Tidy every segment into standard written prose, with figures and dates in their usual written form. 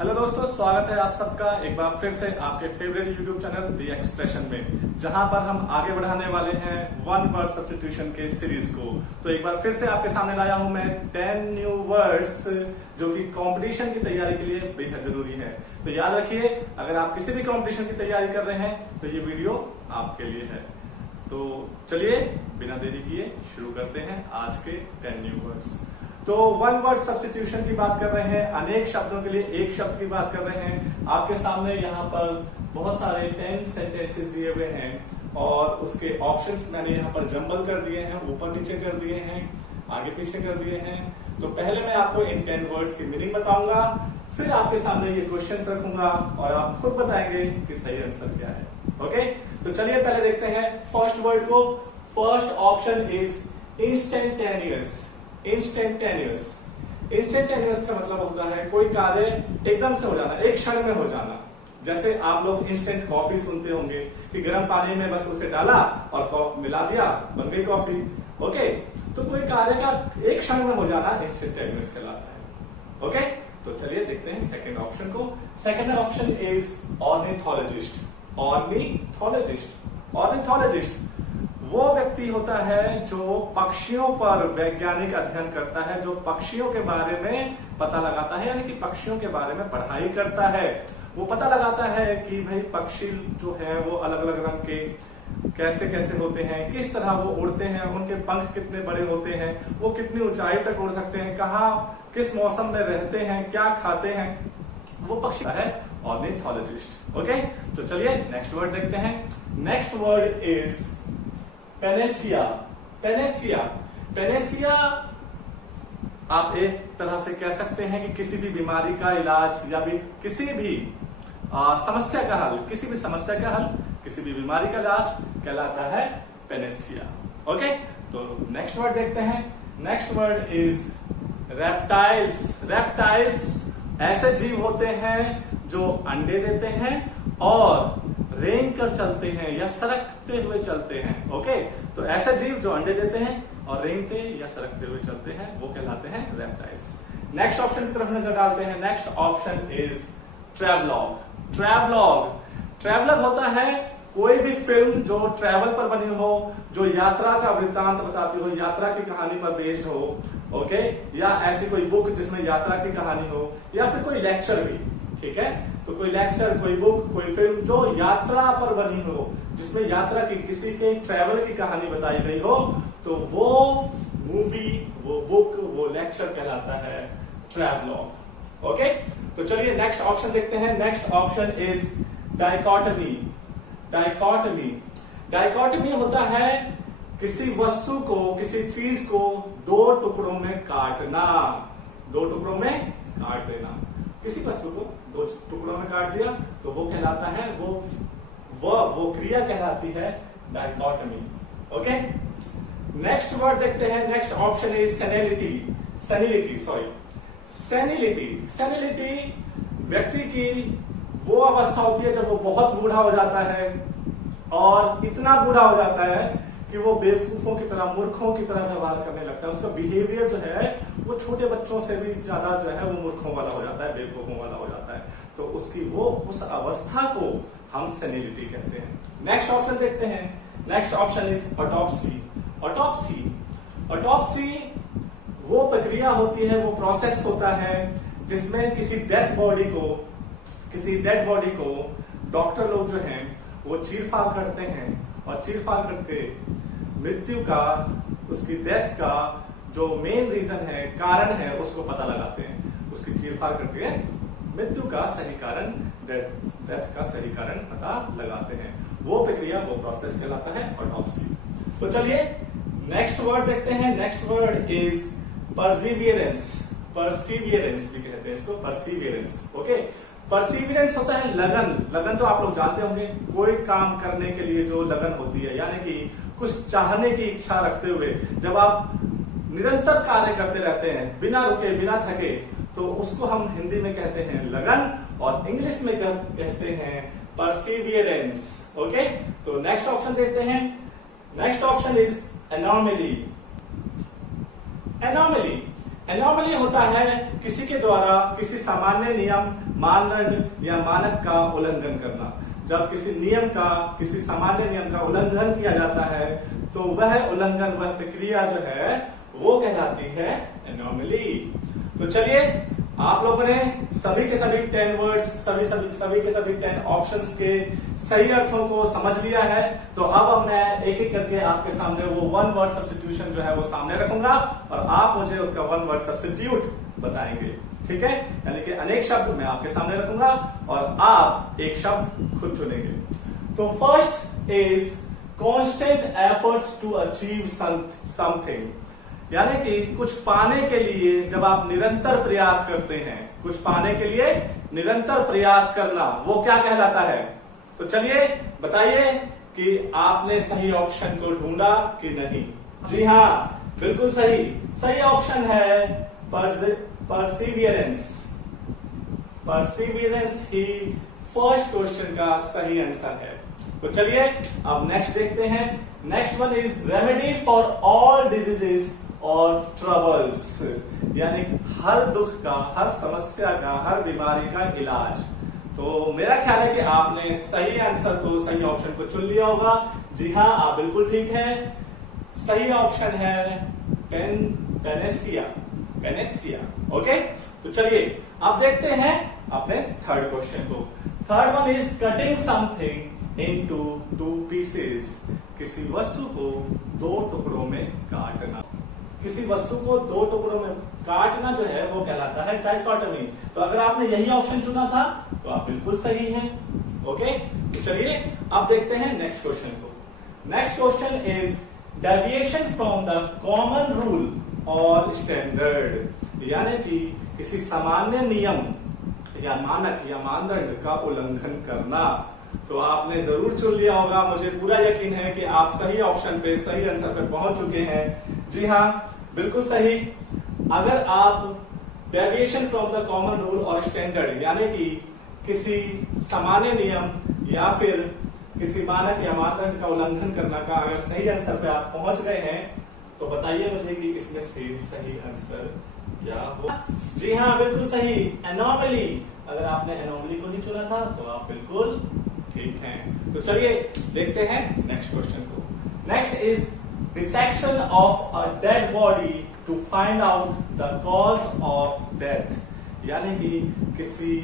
Hello दोस्तों, स्वागत है आप सबका एक बार फिर से आपके favourite YouTube channel the expression में, जहां पर हम आगे बढ़ाने वाले हैं वन वर्ड सब्स्टिट्यूशन के सीरीज को। तो एक बार फिर से आपके सामने लाया हूं मैं 10 न्यू वर्ड्स जो कि कंपटीशन की तैयारी के लिए बेहद जरूरी है। तो याद रखिए, अगर आप किसी भी कंपटीशन की तैयारी कर रहे हैं तो ये वीडियो आपके लिए है। तो चलिए बिना देरी किए शुरू करते हैं आज के 10 न्यू वर्ड्स। तो वन वर्ड सब्स्टिट्यूशन की बात कर रहे हैं, अनेक शब्दों के लिए एक शब्द की बात कर रहे हैं। आपके सामने यहाँ पर बहुत सारे 10 सेंटेंसेस दिए हुए हैं और उसके ऑप्शंस मैंने यहाँ पर जंबल कर दिए हैं, ऊपर नीचे कर दिए हैं, आगे पीछे कर दिए हैं। तो पहले मैं आपको इन 10 वर्ड्स की मीनिंग बताऊंगा, फिर आपके सामने ये क्वेश्चंस रखूंगा और आप खुद बताएंगे कि सही आंसर क्या है। ओके, तो चलिए पहले देखते हैं फर्स्ट वर्ड को। First option is instantaneous. Instantaneous instantaneous का मतलब होता है कोई कार्य एकदम से हो जाना, एक क्षण में हो जाना। जैसे आप लोग इंस्टेंट कॉफी सुनते होंगे कि गर्म पानी में बस उसे डाला और मिला दिया, बन गई कॉफी। ओके, तो कोई कार्य का एक क्षण में हो जाना इंस्टेंटेनियस कहलाता है। ओके, तो चलिए देखते हैं सेकंड ऑप्शन को। Second option is ornithologist. Ornithologist ornithologist वो व्यक्ति होता है जो पक्षियों पर वैज्ञानिक अध्ययन करता है, जो पक्षियों के बारे में पता लगाता है, यानी कि पक्षियों के बारे में पढ़ाई करता है। वो पता लगाता है कि भाई पक्षी जो है वो अलग अलग रंग के कैसे कैसे होते हैं, किस तरह वो उड़ते हैं, उनके पंख कितने बड़े होते हैं, वो कितनी ऊंचाई तक उड़ सकते हैं, कहाँ किस मौसम में रहते हैं, क्या खाते हैं, वो पक्षी है ऑर्निथोलॉजिस्ट। ओके, तो चलिए नेक्स्ट वर्ड देखते हैं। Next word is Panacea. Panacea Panacea आप एक तरह से कह सकते हैं कि किसी भी बीमारी का इलाज या भी किसी भी समस्या का हल, किसी भी समस्या का हल, किसी भी बीमारी का इलाज कहलाता है पेनेसिया। ओके, तो नेक्स्ट वर्ड देखते हैं। Next word is reptiles. Reptiles ऐसे जीव होते हैं जो अंडे देते हैं और रेंग कर चलते हैं या सरकते हुए चलते हैं। ओके, तो ऐसे जीव जो अंडे देते हैं और रेंगते या सरकते हुए चलते हैं वो कहलाते हैं रेप्टाइल्स। नेक्स्ट ऑप्शन की तरफ नजर डालते हैं। Next option is travelogue. Travelogue traveller होता है कोई भी फिल्म जो ट्रैवल पर बनी हो, जो यात्रा का वृत्तांत बताती हो, यात्रा की कहानी पर बेस्ड हो। ओके, या ऐसी कोई बुक जिसमें यात्रा की कहानी हो, या फिर कोई लेक्चर भी। ठीक है, तो कोई लेक्चर, कोई बुक, कोई फिल्म जो यात्रा पर बनी हो, जिसमें यात्रा की किसी के ट्रैवल की कहानी बताई गई हो, तो वो मूवी, वो बुक, वो लेक्चर कहलाता है ट्रैवलॉग। ओके, तो चलिए नेक्स्ट ऑप्शन देखते हैं। Next option is dichotomy. Dichotomy dichotomy होता है किसी वस्तु को, किसी चीज को दो टुकड़ों में काटना। दो टुकड़ों में काट देना, किसी वस्तु को दो टुकड़ों में काट दिया तो वो कहलाता है, वो क्रिया कहलाती है डाइकोटमी। ओके, नेक्स्ट वर्ड देखते हैं। Next option is senility. Senility senility senility व्यक्ति की वो अवस्था होती है जब वो बहुत बूढ़ा हो जाता है और इतना बूढ़ा हो जाता है कि वो बेवकूफों की तरह, मूर्खों की तरह व्यवहार करने लगता है। उसका बिहेवियर जो है वो छोटे बच्चों से भी ज्यादा जो है वो मूर्खों वाला हो जाता है, बेवकूफों वाला हो जाता है। तो उसकी वो उस अवस्था को हम सेनिलिटी कहते हैं। नेक्स्ट ऑप्शन देखते हैं। Next option is autopsy. Autopsy autopsy वो प्रक्रिया होती है, वो प्रोसेस होता है जिसमें किसी डेड बॉडी को डॉक्टर लोग जो हैं वो चीरफाड़ करते हैं और चीरफाड़ करके मृत्यु का, उसकी डेथ का जो मेन रीजन है, कारण है, उसको पता लगाते हैं। उसकी चीरफाड़ करके मृत्यु का सही कारण, डेथ का सही कारण पता लगाते हैं। वो प्रक्रिया, वो प्रोसेस कहलाता है ऑटोप्सी। तो चलिए नेक्स्ट वर्ड देखते हैं। Next word is Perseverance. Perseverance भी कहते हैं इसको, परसिवियरेंस। ओके, परसिवियरेंस होता है लगन। लगन तो आप लोग जानते होंगे, कोई काम करने के लिए जो लगन होती है, यानी कि कुछ चाहने की इच्छा रखते हुए जब आप निरंतर कार्य करते रहते हैं बिना रुके, बिना थके, तो उसको हम हिंदी में कहते हैं लगन और इंग्लिश में कहते हैं परसिवियरेंस। ओके, तो नेक्स्ट ऑप्शन देखते हैं। Next option is anomaly. Anomaly anomaly होता है किसी के द्वारा किसी सामान्य नियम, मानदंड या मानक का उल्लंघन करना। जब किसी नियम का, किसी सामान्य नियम का उल्लंघन किया जाता है तो वह उल्लंघन, वह प्रक्रिया जो है वो कहलाती है एनोमली। तो चलिए, आप लोगों ने सभी के सभी 10 वर्ड्स, सभी के सभी 10 ऑप्शंस के सही अर्थों को समझ लिया है। तो अब मैं एक एक करके आपके सामने वो 1 वर्ड सब्स्टिट्यूशन जो है वो सामने रखूंगा और आप मुझे उसका 1 वर्ड सब्स्टिट्यूट बताएंगे। ठीक है, यानी कि अनेक शब्द मैं आपके सामने रखूंगा और आप एक शब्द खुद चुनेंगे। तो first is constant efforts to achieve something, यानी कि कुछ पाने के लिए जब आप निरंतर प्रयास करते हैं, कुछ पाने के लिए निरंतर प्रयास करना, वो क्या कहलाता है? तो चलिए बताइए कि आपने सही ऑप्शन को ढूंढा कि नहीं। जी हाँ, बिल्कुल सही। सही ऑप्शन है परसिवियरेंस। परसिवियरेंस ही फर्स्ट क्वेश्चन का सही आंसर है। तो चलिए अब नेक्स्ट देखते हैं। Next one is remedy for all diseases और ट्रबल्स, यानी हर दुख का, हर समस्या का, हर बीमारी का इलाज। तो मेरा ख्याल है कि आपने सही आंसर को, सही ऑप्शन को चुन लिया होगा। जी हाँ, आप बिल्कुल ठीक हैं। सही ऑप्शन है पेनेसिया। पेनेसिया। ओके, तो चलिए अब देखते हैं अपने थर्ड क्वेश्चन को। Third one is cutting something into 2 pieces, किसी वस्तु को 2 टुकड़ों में काटना। किसी वस्तु को 2 टुकड़ों में काटना जो है वो कहलाता है डाइकोटमी। तो अगर आपने यही ऑप्शन चुना था तो आप बिल्कुल सही हैं। ओके, तो चलिए अब देखते हैं नेक्स्ट क्वेश्चन को। Next question is deviation from the common rule और स्टैंडर्ड, यानी कि किसी सामान्य नियम या मानक या मानदंड का उल्लंघन करना। तो आपने जरूर चुन लिया होगा, मुझे पूरा यकीन है कि आप सही ऑप्शन पे, सही आंसर पे पहुंच चुके हैं। जी हाँ, बिल्कुल सही। अगर आप deviation from the common rule और स्टैंडर्ड, यानी कि किसी सामान्य नियम या फिर किसी मानक या मानदंड का उल्लंघन करना का अगर सही आंसर पे आप पहुंच गए हैं तो बताइए मुझे कि इसमें से सही आंसर क्या हो। जी हाँ, बिल्कुल सही, एनोमली। अगर आपने एनोमली को ही चुना था तो आप बिल्कुल ठीक हैं। तो चलिए देखते हैं नेक्स्ट क्वेश्चन को। Next is dissection of a dead body to find out the cause of death, यानी कि किसी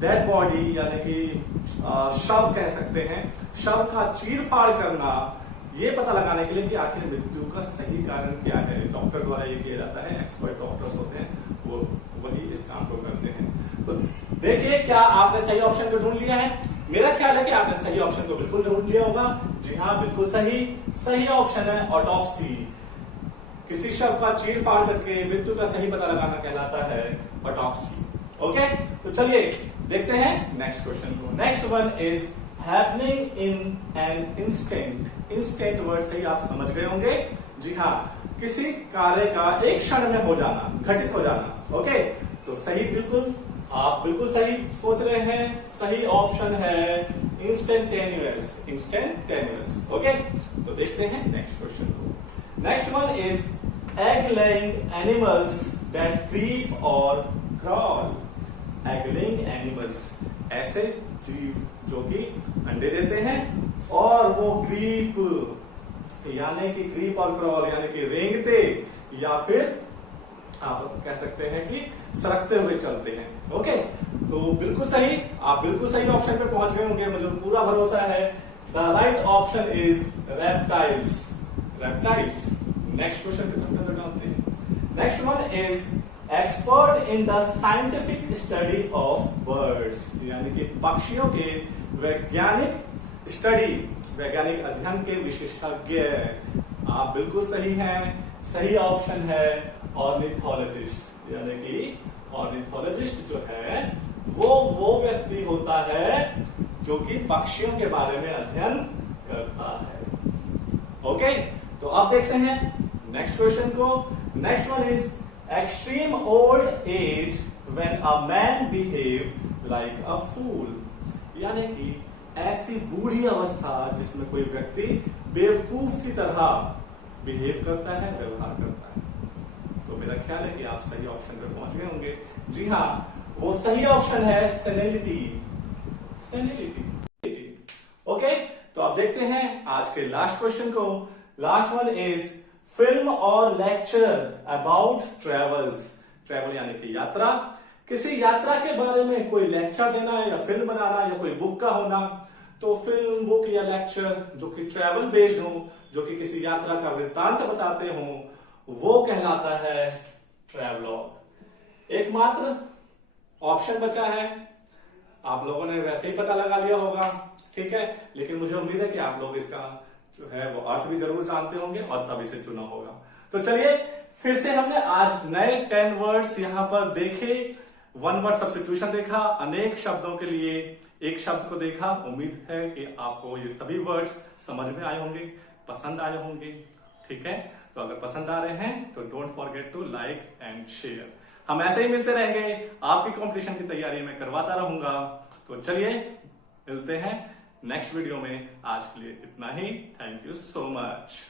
डेड बॉडी, यानी कि शव कह सकते हैं, शव का चीरफाड़ करना, ये पता लगाने के लिए कि आखिर मृत्यु का सही कारण क्या है। डॉक्टर द्वारा ये किया जाता है, एक्सपर्ट डॉक्टर्स होते हैं, वो वही इस काम को करते हैं। तो देखिए, क्या आपने सही ऑप्शन को ढूंढ लिया है? मेरा ख्याल है कि आपने सही ऑप्शन को बिल्कुल ढूंढ लिया होगा। जी हाँ, बिल्कुल सही। सही ऑप्शन है ऑटोप्सी। किसी शव का चीरफाड़ करके मृत्यु का सही पता लगाना कहलाता है ऑटोप्सी। ओके, तो चलिए देखते हैं नेक्स्ट क्वेश्चन को। Next one is happening in an instant. Instant word से ही आप समझ गए होंगे। जी हाँ, किसी कार्य का एक क्षण में हो जाना, घटित हो जाना। ओके, तो सही, बिल्कुल आप बिल्कुल सही सोच रहे हैं। सही ऑप्शन है इंस्टेंटेनियस। इंस्टेंटेनियस। ओके, तो देखते हैं नेक्स्ट क्वेश्चन को। Next one is egg laying animals that creep और क्रॉल। एग लेइंग एनिमल्स, ऐसे जीव जो कि अंडे देते हैं और वो क्रीप, यानी कि क्रीप और क्रॉल, यानी कि रेंगते या फिर आप कह सकते हैं कि सरकते हुए चलते हैं। ओके, तो बिल्कुल सही, आप बिल्कुल सही ऑप्शन पे पहुंच गए होंगे, मुझे पूरा भरोसा है। The right option is reptiles. Reptiles. Next question की तरफ नजर डालते हैं। Next one is expert in the scientific study of birds, यानी कि पक्षियों के वैज्ञानिक स्टडी, वैज्ञानिक अध्ययन के विशेषज्ञ। आप बिल्कुल सही हैं। सही ऑप्शन है ऑर्निथोलॉजिस्ट, यानी कि ऑर्निथोलॉजिस्ट जो है वो व्यक्ति होता है जो कि पक्षियों के बारे में अध्ययन करता है। ओके, तो अब देखते हैं नेक्स्ट क्वेश्चन को। Next one is extreme old age when a man behave like a fool, यानी कि ऐसी बूढ़ी अवस्था जिसमें कोई व्यक्ति बेवकूफ की तरह बिहेव करता है, व्यवहार करता है। तो मेरा ख्याल है कि आप सही ऑप्शन पर पहुंच गए होंगे। जी हाँ, वो सही ऑप्शन है सेनिलिटी। सेनिलिटी। ओके, तो आप देखते हैं आज के लास्ट क्वेश्चन को। लास्ट वन इज फिल्म और लेक्चर अबाउट ट्रेवल्स। ट्रेवल यानी कि यात्रा। किसी यात्रा के बारे में कोई लेक्चर देना या फिल्म बनाना या कोई बुक का होना, तो फिल्म, बुक या लेक्चर जो कि ट्रेवल बेस्ड हो, जो कि किसी यात्रा का वृत्तांत बताते हो, वो कहलाता है ट्रेवलॉग। एकमात्र ऑप्शन बचा है, आप लोगों ने वैसे ही पता लगा लिया होगा, ठीक है, लेकिन मुझे उम्मीद है कि आप लोग इसका जो है वो अर्थ भी जरूर जानते होंगे और तब इसे चुना होगा। तो चलिए, फिर से हमने आज नए 10 वर्ड्स यहां पर देखे। 1 वर्ड सब्स्टिट्यूशन देखा, अनेक शब्दों के लिए एक शब्द को देखा। उम्मीद है कि आपको ये सभी वर्ड्स समझ में आए होंगे, पसंद आए होंगे, ठीक है। तो अगर पसंद आ रहे हैं तो don't forget to like and share. हम ऐसे ही मिलते रहेंगे, आपकी कंपटीशन की तैयारी मैं करवाता रहूंगा। तो चलिए मिलते हैं नेक्स्ट वीडियो में। आज के लिए इतना ही। Thank you so much.